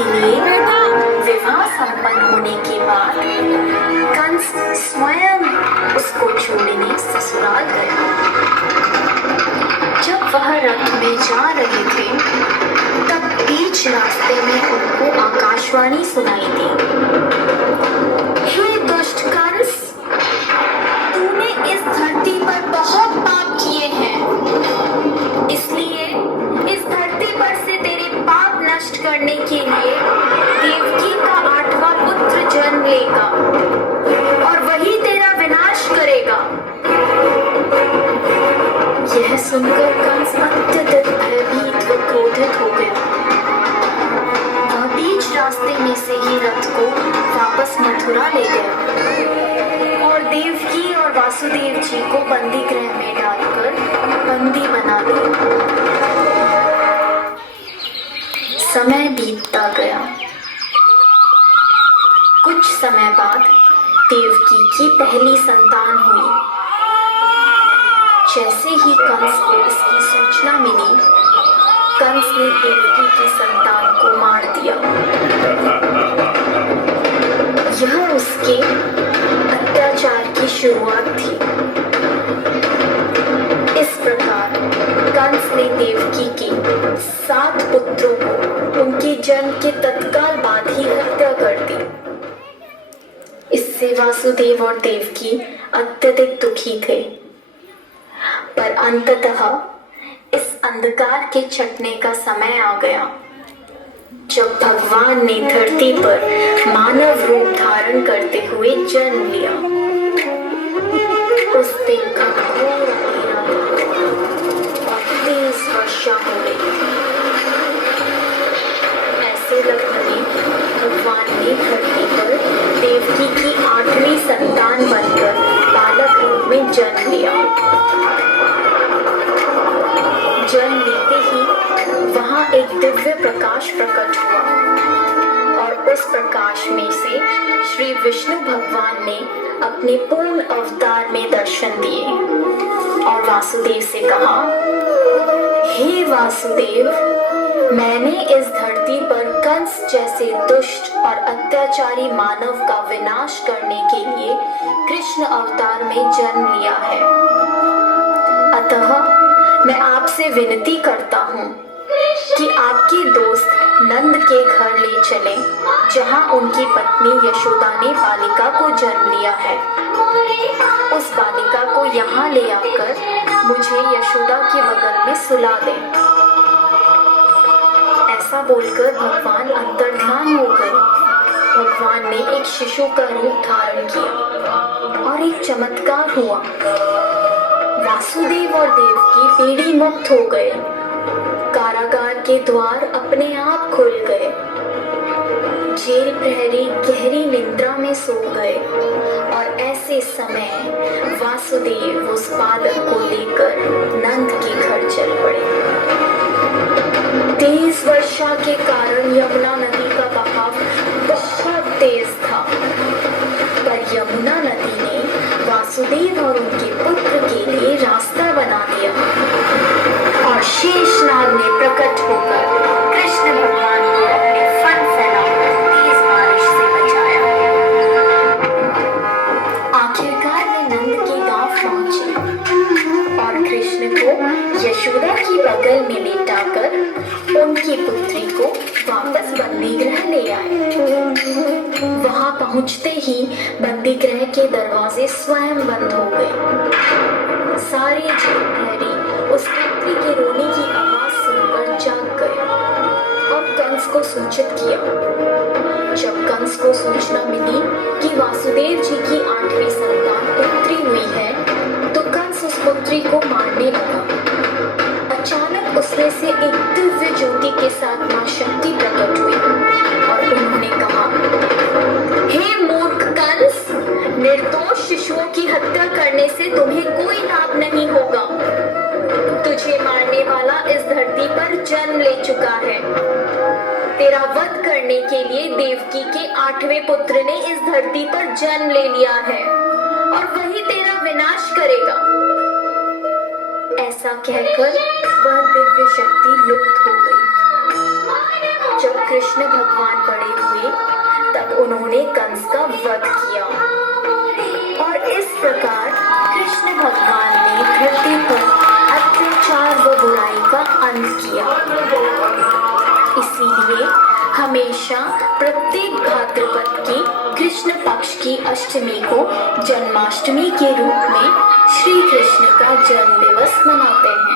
इसीलिए विवाह संपन्न होने के बाद कंस स्वयं उसको छोड़ने ससुराल गया। जब वह रथ में जा रहे थे तब बीच रास्ते में उनको आकाशवाणी सुनाई दी। हे दुष्ट कंस, तूने इस धरती पर बहुत पाप किए हैं, इसलिए इस धरती पर से तेरे पाप नष्ट करने के लिए देवकी का 8वां पुत्र जन्म लेगा और वही तेरा विनाश करेगा। यह सुनकर कंस अत्यधिक भयभीत व क्रोधित हो गया। वह बीच रास्ते में से ही रथ को वापस मथुरा ले गया और देवकी और वासुदेव जी को बंदी गृह में डालकर बंदी बना दिया। समय बीतता गया। कुछ समय बाद देवकी की पहली संतान हुई। जैसे ही कंस को इसकी सूचना मिली, कंस ने देवकी की संतान को मार दिया। यह उसके अत्याचार की शुरुआत थी। इस प्रकार कंस ने देवकी के 7 पुत्रों को उनके जन्म के तत्काल बाद ही हत्या कर दी। इससे वासुदेव और देवकी अत्यधिक दुखी थे, पर अंततः इस अंधकार के छटने का समय आ गया जब भगवान ने धरती पर मानव रूप धारण करते हुए जन्म लिया। उस दिन का घोर अंधेरा था और तेज वर्षा हो रही थी। ऐसे लग्न में भगवान ने धरती पर देवकी की 8वीं संतान बनकर बालक रूप में जन्म लिया। जन्म लेते ही वहां एक दिव्य प्रकाश प्रकट हुआ और उस प्रकाश में से श्री विष्णु भगवान ने अपने पूर्ण अवतार में दर्शन दिए और वासुदेव से कहा, हे वासुदेव, मैंने इस धरती पर कंस जैसे दुष्ट और अत्याचारी मानव का विनाश करने के लिए कृष्ण अवतार में जन्म लिया है। अतः मैं आपसे विनती करता हूँ कि आपके दोस्त नंद के घर ले चलें, जहाँ उनकी पत्नी यशोदा ने बालिका को जन्म लिया है। उस बालिका को यहाँ ले आकर मुझे यशोदा के बगल में सुला दें। ऐसा बोलकर भगवान अंतर्ध्यान हो गए। भगवान ने एक शिशु का रूप धारण किया और एक चमत्कार हुआ। वासुदेव और देवकी पीढ़ी मुक्त हो गए। कारागार के द्वार अपने आप खुल गए। जेल प्रहरी गहरी निद्रा में सो गए और ऐसे समय वासुदेव उस बालक को लेकर नंद के घर चल पड़े। तेज वर्षा के कारण यमुना नदी का बहाव बहुत तेज था, पर यमुना नदी ने वासुदेव और उनके पुत्र के लिए रास्ता बना दिया और शेषनाग ने प्रकट होकर कृष्ण भगवान को अपने फन फैलाकर तेज बारिश से बचाया। आखिरकार वे नंद के गांव पहुंचे और कृष्ण को यशोदा की बगल में लेटाकर उनकी पुत्री को वापस बंदी गृह ले आए। वहां पहुंचते ही बंदी गृह के दरवाजे स्वयं बंद हो गए। सारे जेल प्रहरी उस पुत्री के रोने की आवाज सुनकर जाग गए और कंस को सूचित किया। जब कंस को सूचना मिली कि वासुदेव जी की 8वीं संतान पुत्री हुई है, तो कंस उस पुत्री को मारने लगा। अचानक उसमें से एक दिव्य ज्योति के साथ मां शक्ति प्रकट हुई और उन्होंने कहा, हे मूर्ख कंस, निर्दोष शिशुओं की हत्या करने से तुम्हें कोई लाभ नहीं होगा। तुझे मारने वाला इस धरती पर जन्म ले चुका है। तेरा वध करने के लिए देवकी के 8वें पुत्र ने इस धरती पर जन्म ले लिया है और वही तेरा विनाश करेगा। ऐसा कहकर वह दिव्य शक्ति लुप्त हो गई। जब कृष्ण भगवान बड़े हुए तब उन्होंने कंस का वध किया और इस प्रकार कृष्ण भगवान ने धरती पर अत्याचार व बुराई का अंत किया। इसीलिए हमेशा प्रत्येक भाद्रपद की कृष्ण पक्ष की अष्टमी को जन्माष्टमी के रूप में श्री कृष्ण का जन्म दिवस मनाते हैं।